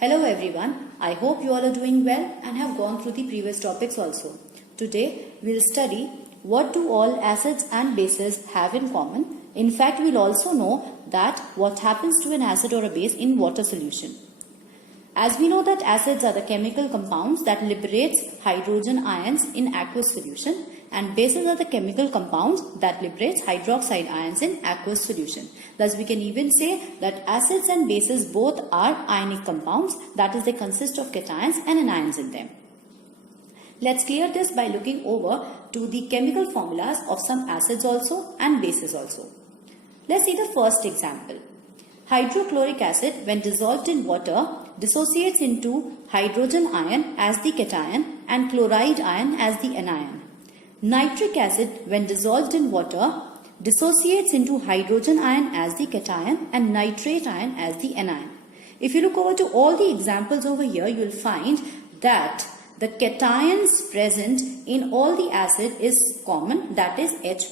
Hello everyone, I hope you all are doing well and have gone through the previous topics also. Today we'll study what do all acids and bases have in common. In fact, we'll also know that what happens to an acid or a base in water solution. As we know that acids are the chemical compounds that liberates hydrogen ions in aqueous solution, and bases are the chemical compounds that liberates hydroxide ions in aqueous solution. Thus we can even say that acids and bases both are ionic compounds, that is they consist of cations and anions in them. Let's clear this by looking over to the chemical formulas of some acids also and bases also. Let's see the first example. Hydrochloric acid, when dissolved in water, dissociates into hydrogen ion as the cation and chloride ion as the anion. Nitric acid, when dissolved in water, dissociates into hydrogen ion as the cation and nitrate ion as the anion. If you look over to all the examples over here, you will find that the cations present in all the acid is common, that is H+,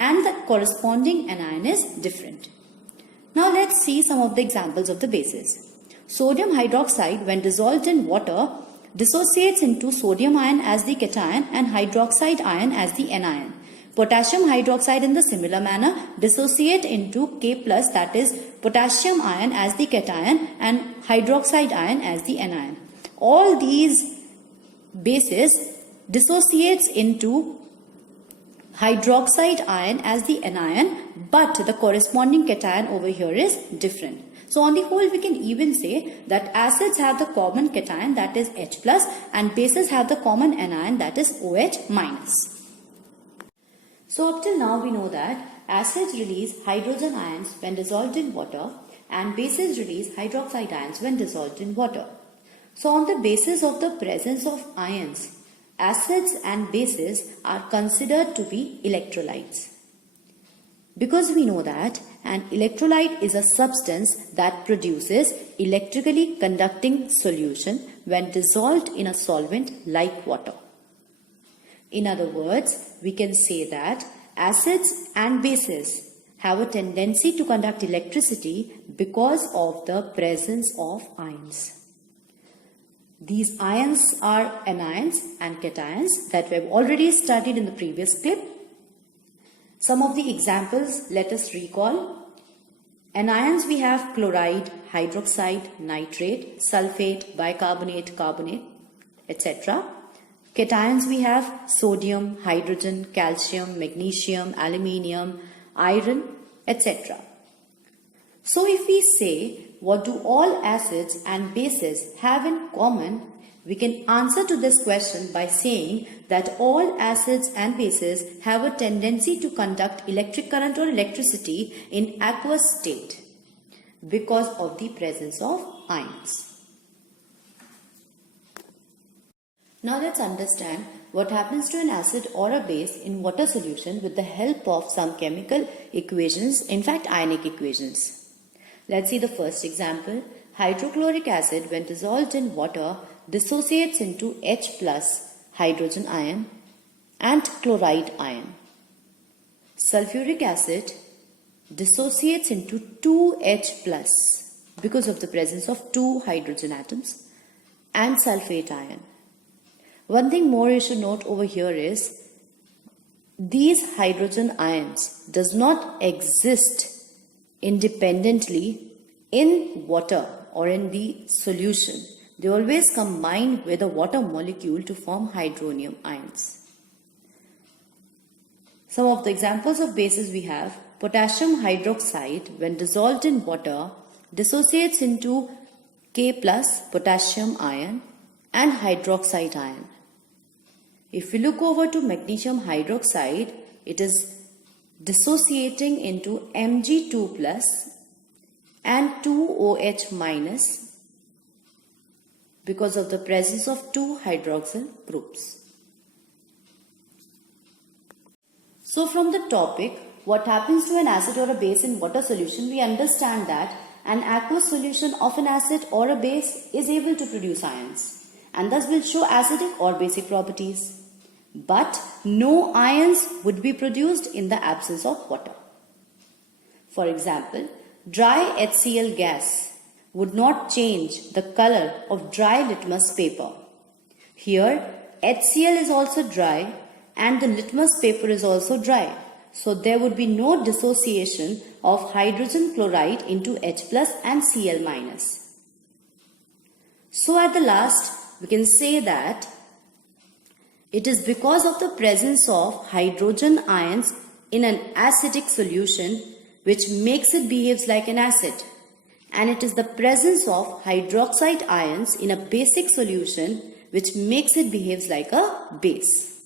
and the corresponding anion is different. Now let's see some of the examples of the bases. Sodium hydroxide, when dissolved in water, dissociates into sodium ion as the cation and hydroxide ion as the anion. Potassium hydroxide in the similar manner dissociate into K+, that is potassium ion as the cation and hydroxide ion as the anion. All these bases dissociates into hydroxide ion as the anion, but the corresponding cation over here is different. So on the whole, we can even say that acids have the common cation, that is H+, and bases have the common anion, that is OH-. So up till now we know that acids release hydrogen ions when dissolved in water and bases release hydroxide ions when dissolved in water. So on the basis of the presence of ions, acids and bases are considered to be electrolytes. Because we know that an electrolyte is a substance that produces electrically conducting solution when dissolved in a solvent like water. In other words, we can say that acids and bases have a tendency to conduct electricity because of the presence of ions. These ions are anions and cations that we have already studied in the previous clip. Some of the examples let us recall. Anions we have chloride, hydroxide, nitrate, sulfate, bicarbonate, carbonate, etc. Cations we have sodium, hydrogen, calcium, magnesium, aluminium, iron, etc. So if we say what do all acids and bases have in common, we can answer to this question by saying that all acids and bases have a tendency to conduct electric current or electricity in aqueous state because of the presence of ions. Now let's understand what happens to an acid or a base in water solution with the help of some chemical equations, in fact ionic equations. Let's see the first example. Hydrochloric acid, when dissolved in water, dissociates into H+ hydrogen ion and chloride ion. Sulfuric acid dissociates into 2H+ because of the presence of 2 hydrogen atoms and sulfate ion. One thing more you should note over here is these hydrogen ions does not exist independently in water or in the solution. They always combine with a water molecule to form hydronium ions. Some of the examples of bases we have: potassium hydroxide, when dissolved in water, dissociates into K+ potassium ion and hydroxide ion. If we look over to magnesium hydroxide, it is dissociating into Mg2+ and 2OH- because of the presence of 2 hydroxyl groups. So from the topic, what happens to an acid or a base in water solution, we understand that an aqueous solution of an acid or a base is able to produce ions and thus will show acidic or basic properties. But no ions would be produced in the absence of water. For example, dry HCl gas would not change the color of dry litmus paper. Here, HCl is also dry and the litmus paper is also dry. So there would be no dissociation of hydrogen chloride into H plus and Cl minus. So at the last, we can say that it is because of the presence of hydrogen ions in an acidic solution which makes it behaves like an acid, and it is the presence of hydroxide ions in a basic solution which makes it behaves like a base.